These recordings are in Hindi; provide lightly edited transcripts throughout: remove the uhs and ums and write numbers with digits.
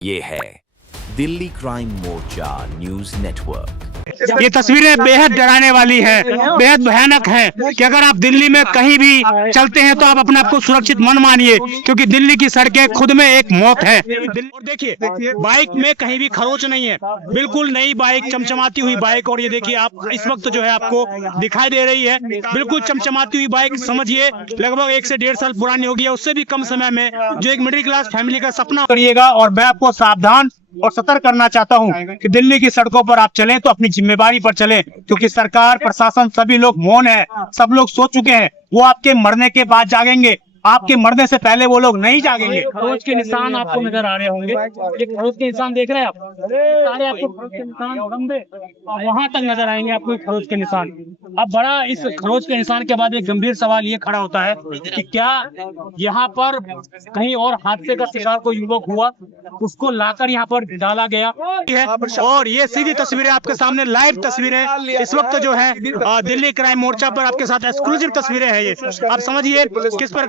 ये है दिल्ली क्राइम मोर्चा न्यूज नेटवर्क। ये तस्वीरें बेहद डराने वाली है, बेहद भयानक है कि अगर आप दिल्ली में कहीं भी चलते हैं तो आप अपने आप को सुरक्षित मन मानिए, क्योंकि दिल्ली की सड़कें खुद में एक मौत है। और देखिए, बाइक में कहीं भी खरोच नहीं है, बिल्कुल नई बाइक, चमचमाती हुई बाइक। और ये देखिए, आप इस वक्त जो है आपको दिखाई दे रही है, बिल्कुल चमचमाती हुई बाइक। समझिए लगभग 1 से 1.5 साल पुरानी होगी, उससे भी कम समय में जो एक मिडिल क्लास फैमिली का सपना करिएगा। और मैं आपको सावधान और सतर्क करना चाहता हूं कि दिल्ली की सड़कों पर आप चलें तो अपनी जिम्मेदारी पर चलें, क्योंकि सरकार, प्रशासन, सभी लोग मौन है, सब लोग सो चुके हैं। वो आपके मरने के बाद जागेंगे, आपके मरने से पहले वो लोग नहीं जागेंगे। खरोच के निशान आपको नजर आ रहे होंगे, ये खरोच के निशान देख रहे हैं आप, सारे आपको खरोच के निशान लंबे वहां तक नजर आएंगे आपको खरोच के निशान। अब बड़ा इस खरोच के निशान के बाद एक गंभीर सवाल ये खड़ा होता है कि क्या यहाँ पर कहीं और हादसे का शिकार कोई युवक हुआ, उसको लाकर यहाँ पर डाला गया है। और ये सीधी तस्वीरें आपके सामने, लाइव तस्वीरें इस वक्त जो है दिल्ली क्राइम मोर्चा पर आपके साथ एक्सक्लूसिव तस्वीरें हैं। ये आप समझिए किस पर।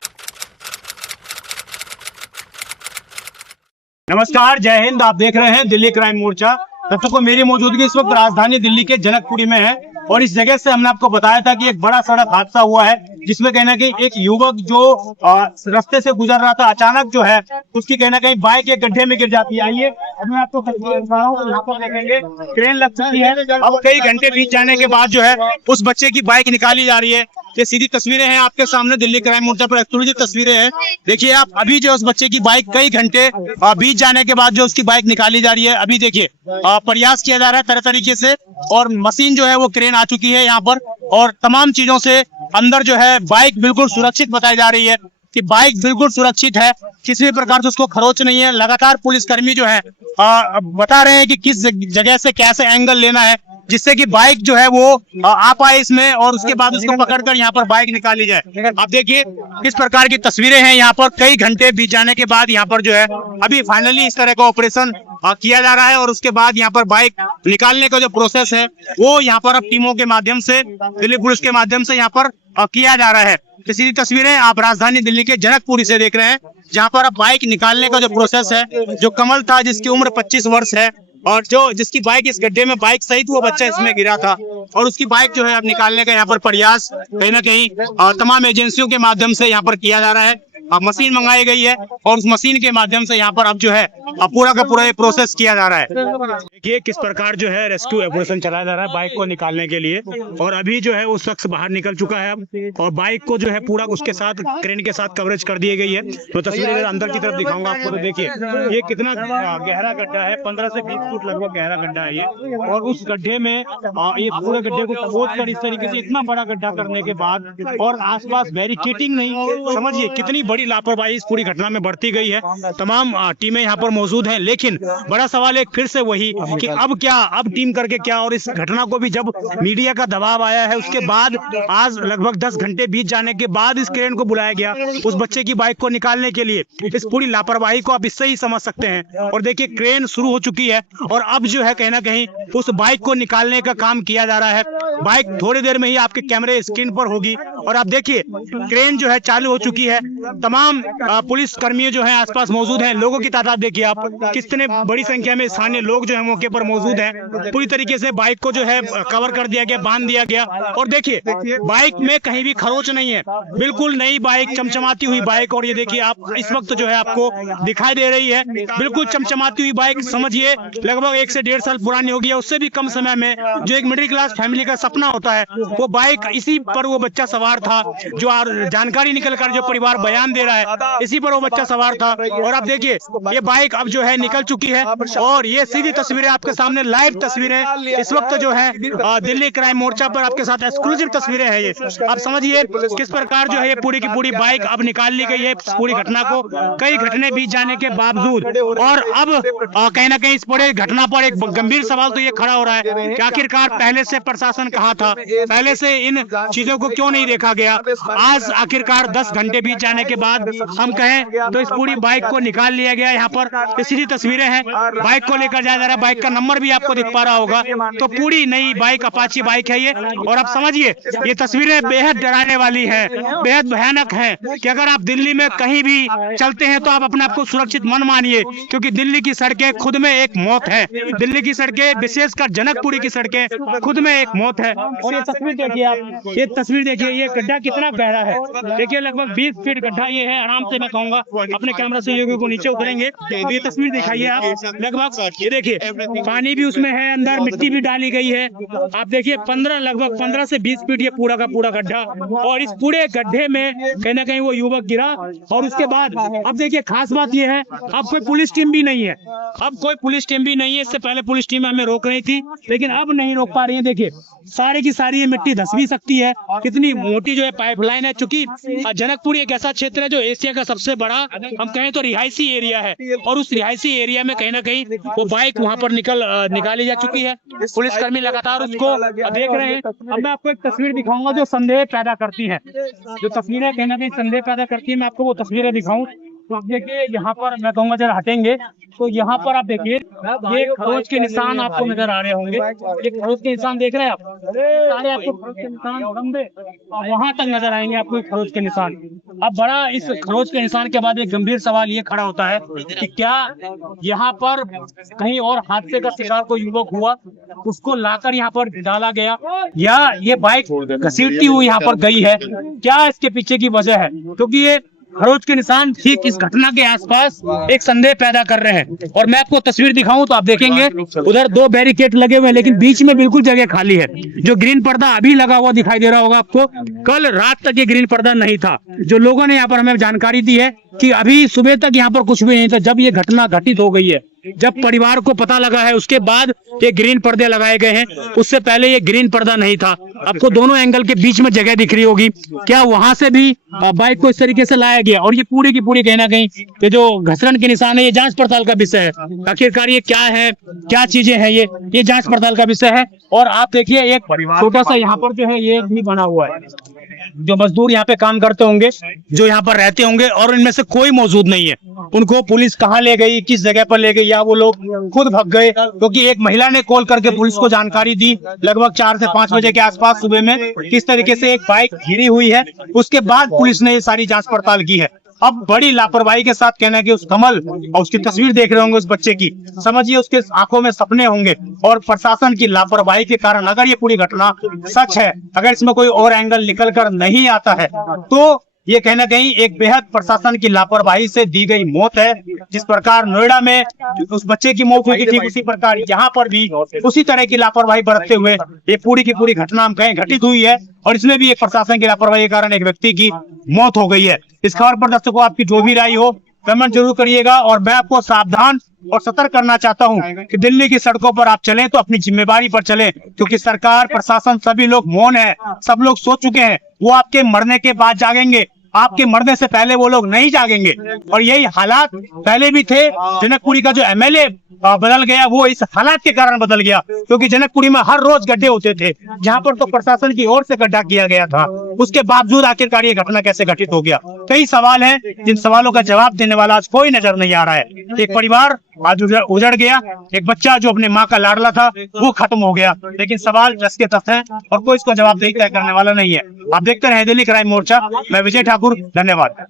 नमस्कार, जय हिंद। आप देख रहे हैं दिल्ली क्राइम मोर्चा। दर्शकों, मेरी मौजूदगी इस वक्त राजधानी दिल्ली के जनकपुरी में है और इस जगह से हमने आपको बताया था कि एक बड़ा सड़क हादसा हुआ है, जिसमें कहीं ना कहीं एक युवक जो रास्ते से गुजर रहा था, अचानक जो है उसकी कहीं ना कहीं बाइक एक गड्ढे में गिर जाती है। आइए, अब मैं आपको यहाँ पर देखेंगे, ट्रेन लग चुकी है। अब कई घंटे बीत जाने के बाद जो है उस बच्चे की बाइक निकाली जा रही है। ये सीधी तस्वीरें हैं आपके सामने, दिल्ली क्राइम मोर्चा पर एक्सक्लूसिव तस्वीरें हैं। देखिए आप, अभी जो उस बच्चे की बाइक कई घंटे बीत जाने के बाद जो उसकी बाइक निकाली जा रही है। अभी देखिए प्रयास किया जा रहा है तरह तरीके से, और मशीन जो है वो क्रेन आ चुकी है यहाँ पर, और तमाम चीजों से अंदर जो है बाइक बिल्कुल सुरक्षित बताई जा रही है कि बाइक बिल्कुल सुरक्षित है, किसी भी प्रकार से उसको खरोच नहीं है। लगातार पुलिसकर्मी जो है बता रहे हैं कि किस जगह से कैसे एंगल लेना है, जिससे कि बाइक जो है वो आ पाए इसमें, और उसके बाद उसको पकड़कर यहाँ पर बाइक निकाली जाए। आप देखिए किस प्रकार की तस्वीरें हैं यहाँ पर, कई घंटे बीत जाने के बाद यहाँ पर जो है अभी फाइनली इस तरह का ऑपरेशन किया जा रहा है। और उसके बाद यहाँ पर बाइक निकालने का जो प्रोसेस है वो यहाँ पर अब टीमों के माध्यम से, दिल्ली पुलिस के माध्यम से यहाँ पर किया जा रहा है। तो सीधी तस्वीरें आप राजधानी दिल्ली के जनकपुरी से देख रहे हैं, जहाँ पर अब बाइक निकालने का जो प्रोसेस है, जो कमल था जिसकी उम्र 25 वर्ष है, और जिसकी बाइक इस गड्ढे में बाइक सहित वो बच्चा इसमें गिरा था, और उसकी बाइक जो है अब निकालने का यहाँ पर प्रयास कहीं ना कहीं तमाम एजेंसियों के माध्यम से यहाँ पर किया जा रहा है। मशीन मंगाई गई है और उस मशीन के माध्यम से यहाँ पर अब जो है पूरा का पूरा ये प्रोसेस किया जा रहा है। देखिए किस प्रकार जो है रेस्क्यू ऑपरेशन चलाया जा रहा है बाइक को निकालने के लिए, और अभी जो है वो शख्स बाहर निकल चुका है अब, और बाइक को जो है पूरा उसके साथ क्रेन के साथ कवरेज कर दी गई है। तो तस्वीरें अंदर की तरफ दिखाऊंगा आपको। तो देखिए ये कितना गहरा गड्ढा है, 15 से 20 फुट लगभग गहरा गड्ढा है ये, और उस गड्ढे में ये पूरे गड्ढे को खोद कर इस तरीके से इतना बड़ा गड्ढा करने के बाद, और आसपास बैरिकेटिंग नहीं, समझिए कितनी बड़ी लापरवाही इस पूरी घटना में बरती गई है। तमाम टीमें यहाँ पर मौजूद हैं, लेकिन बड़ा सवाल एक फिर से वही कि अब क्या, अब टीम करके क्या। और इस घटना को भी जब मीडिया का दबाव आया है, उसके बाद आज लगभग 10 घंटे बीत जाने के बाद इस क्रेन को बुलाया गया उस बच्चे की बाइक को निकालने के लिए। इस पूरी लापरवाही को आप इससे ही समझ सकते हैं। और देखिए क्रेन शुरू हो चुकी है, और अब जो है कहीं ना कहीं उस बाइक को निकालने का काम किया जा रहा है। बाइक थोड़ी देर में ही आपके कैमरे स्क्रीन पर होगी, और आप देखिए क्रेन जो है चालू हो चुकी है। तमाम पुलिस कर्मी जो है आसपास मौजूद हैं। लोगों की तादाद देखिए आप, कितने बड़ी संख्या में स्थानीय लोग जो है मौके पर मौजूद हैं। पूरी तरीके से बाइक को जो है कवर कर दिया गया, बांध दिया गया। और देखिए बाइक में कहीं भी खरोच नहीं है, बिल्कुल नई बाइक, चमचमाती हुई बाइक। और ये देखिए आप इस वक्त जो है आपको दिखाई दे रही है, बिल्कुल चमचमाती हुई बाइक। समझिए लगभग 1 से 1.5 साल पुरानी होगी, उससे भी कम समय में जो एक मिडिल क्लास फैमिली का सपना होता है वो बाइक, इसी पर वो बच्चा सवार था। जो जानकारी निकल कर जो परिवार बयान दे रहा है, इसी पर वो बच्चा सवार था। और आप देखिए ये बाइक अब जो है निकल चुकी है, और ये सीधी तस्वीरें आपके सामने, लाइव तस्वीरें इस वक्त जो है दिल्ली क्राइम मोर्चा पर आपके साथ एक्सक्लूसिव तस्वीरें हैं। ये आप समझिए किस प्रकार जो है ये पूरी की पूरी बाइक अब निकाल ली गई है पूरी घटना को, कई घटने बीत जाने के बावजूद। और अब कहीं ना कहीं इस पूरे घटना पर एक गंभीर सवाल तो ये खड़ा हो रहा है कि आखिरकार पहले से प्रशासन कहाँ था, पहले से इन चीजों को क्यों नहीं देखा गया। आज आखिरकार 10 घंटे बीत जाने के बाद हम कहें तो इस पूरी बाइक को निकाल लिया गया। यहाँ पर ये सीधी तस्वीरें हैं, बाइक को लेकर जाया जा रहा है, बाइक का नंबर भी आपको दिख पा रहा होगा। तो पूरी नई बाइक अपाची बाइक है ये। और आप समझिए ये तस्वीरें बेहद डराने वाली है, बेहद भयानक है कि अगर आप दिल्ली में कहीं भी चलते हैं तो आप अपने आप को सुरक्षित मन मानिए, क्योंकि दिल्ली की सड़कें खुद में एक मौत है। दिल्ली की सड़कें, विशेषकर जनकपुरी की सड़कें खुद में एक मौत है। और ये तस्वीर देखिए आप, ये तस्वीर देखिए, ये गड्ढा कितना गहरा है। देखिए लगभग 20 फीट गड्ढा ये है। आराम से मैं कहूंगा अपने कैमरा सहयोगियों को नीचे उतरेंगे तो ये तस्वीर दिखाइए आप। लगभग ये देखिए पानी भी उसमें है, अंदर मिट्टी भी डाली गई है। आप देखिए लगभग 15 से 20 फीट ये पूरा का पूरा गड्ढा। और इस पूरे गड्ढे में कहीं ना कहीं वो युवक गिरा। और उसके बाद अब देखिए खास बात ये है, अब कोई पुलिस टीम भी नहीं है, अब कोई पुलिस टीम भी नहीं है। इससे पहले पुलिस टीम हमें रोक रही थी, लेकिन अब नहीं रोक पा रही है। देखिए सारी की सारी ये मिट्टी धस भी सकती है, कितनी मोटी जो है पाइपलाइन है। चूंकि जनकपुरी एक ऐसा क्षेत्र है जो एशिया का सबसे बड़ा हम कहें तो रिहायशी एरिया है। और उस रिहायशी एरिया में कहीं ना कहीं वो बाइक वहां पर निकाली जा चुकी है। पुलिसकर्मी लगातार उसको देख रहे हैं। अब मैं आपको एक तस्वीर दिखाऊंगा जो संदेह पैदा करती है, जो तस्वीरें कहीं ना कहीं संदेह पैदा करती है। मैं आपको वो तस्वीरें दिखाऊं तो आप देखिए यहाँ पर मैं कहूंगा जरा हटेंगे तो यहाँ पर आप देखिए ये खरोच के निशान आपको नजर आ रहे होंगे। ये खरोच के निशान देख रहे हैं आप, सारे आपको खरोच के निशान लंबे वहां तक नजर आएंगे आपको ये खरोच के निशान। अब बड़ा इस खरोच के निशान के बाद एक गंभीर सवाल ये खड़ा होता है कि क्या यहाँ पर कहीं और हादसे का शिकार कोई युवक हुआ, उसको लाकर यहाँ पर डाला गया, या ये बाइक घसीटती हुई यहाँ पर गई है, क्या इसके पीछे की वजह है? क्योंकि ये खरोच के निशान ठीक इस घटना के आसपास एक संदेह पैदा कर रहे हैं। और मैं आपको तस्वीर दिखाऊं तो आप देखेंगे उधर 2 बैरिकेड लगे हुए हैं, लेकिन बीच में बिल्कुल जगह खाली है। जो ग्रीन पर्दा अभी लगा हुआ दिखाई दे रहा होगा आपको, कल रात तक ये ग्रीन पर्दा नहीं था। जो लोगों ने यहाँ पर हमें जानकारी दी है कि अभी सुबह तक यहाँ पर कुछ भी नहीं था। जब ये घटना घटित हो गई है, जब परिवार को पता लगा है, उसके बाद ये ग्रीन पर्दे लगाए गए हैं। उससे पहले ये ग्रीन पर्दा नहीं था। आपको दोनों एंगल के बीच में जगह दिख रही होगी, क्या वहां से भी बाइक को इस तरीके से लाया गया? और ये पूरी की पूरी कहीं ना कहीं ये जो घसरण के निशान है, ये जांच पड़ताल का विषय है। आखिरकार ये क्या है, क्या चीजें हैं, ये जांच पड़ताल का विषय है। और आप देखिए एक छोटा सा यहाँ पर जो है ये भी बना हुआ है। जो मजदूर यहाँ पे काम करते होंगे, जो यहाँ पर रहते होंगे, और इनमें से कोई मौजूद नहीं है। उनको पुलिस कहाँ ले गई, किस जगह पर ले गई, या वो लोग खुद भाग गए? क्योंकि एक महिला ने कॉल करके पुलिस को जानकारी दी लगभग 4 से 5 बजे के आसपास सुबह में, किस तरीके से एक बाइक गिरी हुई है। उसके बाद पुलिस ने ये सारी जांच पड़ताल की है। अब बड़ी लापरवाही के साथ कहना है कि उस कमल, और उसकी तस्वीर देख रहे होंगे उस बच्चे की, समझिए उसके आंखों में सपने होंगे। और प्रशासन की लापरवाही के कारण अगर ये पूरी घटना सच है, अगर इसमें कोई और एंगल निकल कर नहीं आता है, तो ये कहीं ना कहीं एक बेहद प्रशासन की लापरवाही से दी गई मौत है। जिस प्रकार नोएडा में उस बच्चे की मौत हुई थी, ठीक उसी प्रकार यहाँ पर भी उसी तरह की लापरवाही बरतते हुए ये पूरी की पूरी घटना हम कहें घटित हुई है। और इसमें भी एक प्रशासन की लापरवाही के कारण एक व्यक्ति की मौत हो गई है। इस खबर पर दर्शकों आपकी जो भी राय हो कमेंट जरूर करिएगा। और मैं आपको सावधान और सतर्क करना चाहता हूं कि दिल्ली की सड़कों पर आप चलें तो अपनी जिम्मेदारी पर चलें, क्योंकि सरकार, प्रशासन, सभी लोग मौन है, सब लोग सो चुके हैं। वो आपके मरने के बाद जागेंगे, आपके मरने से पहले वो लोग नहीं जागेंगे। और यही हालात पहले भी थे। जनकपुरी का जो एमएलए बदल गया वो इस हालात के कारण बदल गया, क्योंकि जनकपुरी में हर रोज गड्ढे होते थे, जहां पर तो प्रशासन की ओर से गड्ढा किया गया था। उसके बावजूद आखिरकार ये घटना कैसे घटित हो गया? कई सवाल हैं, जिन सवालों का जवाब देने वाला आज कोई नजर नहीं आ रहा है। एक परिवार आज उजड़ गया, एक बच्चा जो अपने माँ का लाडला था वो खत्म हो गया, लेकिन सवाल जस के तस है और कोई इसको जवाबदेही तय करने वाला नहीं है। आप देखते रहे दिल्ली क्राइम मोर्चा। मैं विजय ठाकुर, धन्यवाद।